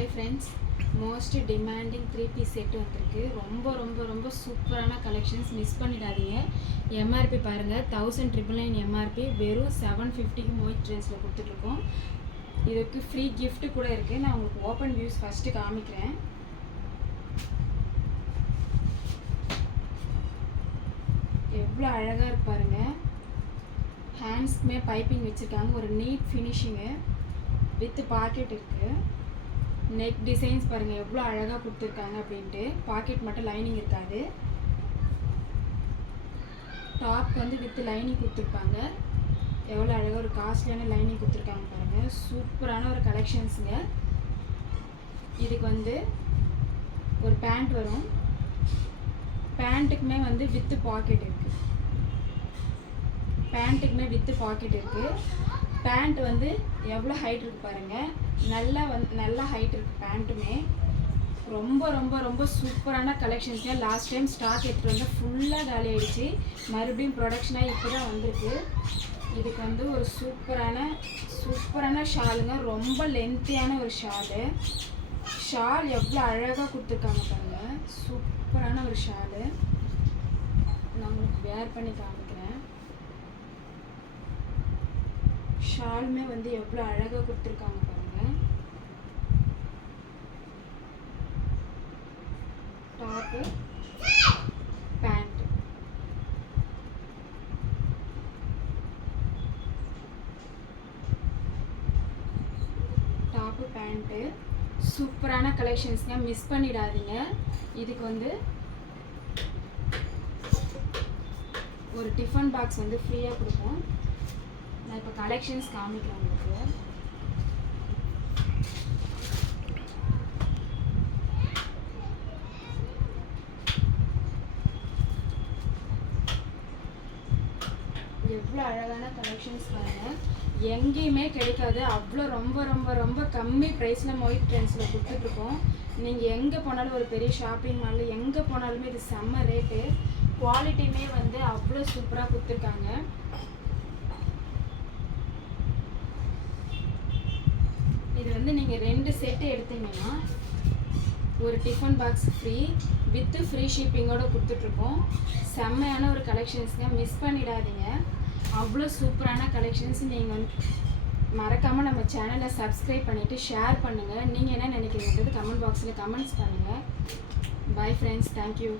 Hi friends, most demanding 3-piece set வந்திருக்கு. ரொம்ப சூப்பரான கலெக்ஷன்ஸ், மிஸ் பண்ணிடாதீங்க. எம்ஆர்பி பாருங்க, 1999 எம்ஆர்பி, வெறும் 750க்கு மோஹித் ட்ரெண்ட்ஸில் கொடுத்துட்ருக்கோம். இதுக்கு ஃப்ரீ gift கூட இருக்குது. நான் உங்களுக்கு ஓப்பன் வியூஸ் ஃபஸ்ட்டு காமிக்கிறேன். எவ்வளோ அழகாக இருக்கு பாருங்க. ஹேண்ட்ஸ்க்குமே பைப்பிங் வச்சுருக்காங்க. ஒரு நீட் ஃபினிஷிங்கு வித் பாக்கெட் இருக்குது. நெக் டிசைன்ஸ் பாருங்கள் எவ்வளோ அழகாக கொடுத்துருக்காங்க அப்படின்ட்டு. பாக்கெட் மட்டும் லைனிங் இருக்காது. டாப் வந்து வித் லைனிங் கொடுத்துருப்பாங்க. எவ்வளோ அழகாக ஒரு காஸ்ட்லியான லைனிங் கொடுத்துருக்காங்க பாருங்கள். சூப்பரான ஒரு கலெக்ஷன்ஸுங்க. இதுக்கு வந்து ஒரு பேண்ட் வரும். பேண்ட்டுக்குமே வந்து வித்து பாக்கெட் இருக்குது. பேண்ட் வந்து எவ்வளோ ஹைட் இருக்குது பாருங்கள். நல்லா ஹைட் இருக்குது பேண்ட்டுமே. ரொம்ப சூப்பரான கலெக்ஷன்ஸ்ங்க. லாஸ்ட் டைம் ஸ்டாக் எடுத்துகிட்டு வந்து ஃபுல்லாக காலி ஆகிடுச்சு. மறுபடியும் ப்ரொடக்ஷனாக இப்போ தான் வந்திருக்கு. இதுக்கு வந்து ஒரு சூப்பரான ஷாலுங்க. ரொம்ப லென்த்தியான ஒரு ஷால் எவ்வளோ அழகாக கொடுத்துருக்காங்க பாருங்கள். சூப்பரான ஒரு ஷாலு. நான் உங்களுக்கு வேர் பண்ணி காமிக்கிறேன். ஷாலுமே வந்து எவ்வளோ அழகாக கொடுத்துருக்காங்க பாருங்கள். Top, pant. டாப்பு, பேண்ட்டு சூப்பரான கலெக்ஷன்ஸ்ங்க. மிஸ் பண்ணிடாதீங்க. இதுக்கு வந்து ஒரு டிஃபன் பாக்ஸ் வந்து ஃப்ரீயாக கொடுப்போம். நான் இப்போ கலெக்ஷன்ஸ் காமிக்கிறேன் உங்களுக்கு. எவ்வளோ அழகான கலெக்ஷன்ஸ் பாருங்கள். எங்கேயுமே கிடைக்காது. அவ்வளோ ரொம்ப கம்மி ப்ரைஸில் மோஹித் ட்ரெண்ட்ஸில் கொடுத்துட்ருக்கோம். நீங்கள் எங்கே போனாலும், ஒரு பெரிய ஷாப்பிங் மாலில் எங்கே போனாலுமே இது செம்ம ரேட்டு. குவாலிட்டியுமே வந்து அவ்வளோ சூப்பராக கொடுத்துருக்காங்க. இது வந்து நீங்கள் 2 செட்டு எடுத்தீங்கன்னா ஒரு tiffin box free with free ஷிப்பிங்கோடு கொடுத்துட்ருக்கோம். செம்மையான ஒரு கலெக்ஷன்ஸுங்க. மிஸ் பண்ணிடாதீங்க. அவ்வளோ சூப்பரான கலெக்ஷன்ஸ். நீங்கள் வந்து மறக்காமல் நம்ம சேனலை சப்ஸ்கிரைப் பண்ணிவிட்டு ஷேர் பண்ணுங்கள். நீங்கள் என்ன நினைக்கிறீங்கன்றது கமெண்ட் பாக்ஸில் கமெண்ட்ஸ் பண்ணுங்கள். Bye friends, thank you.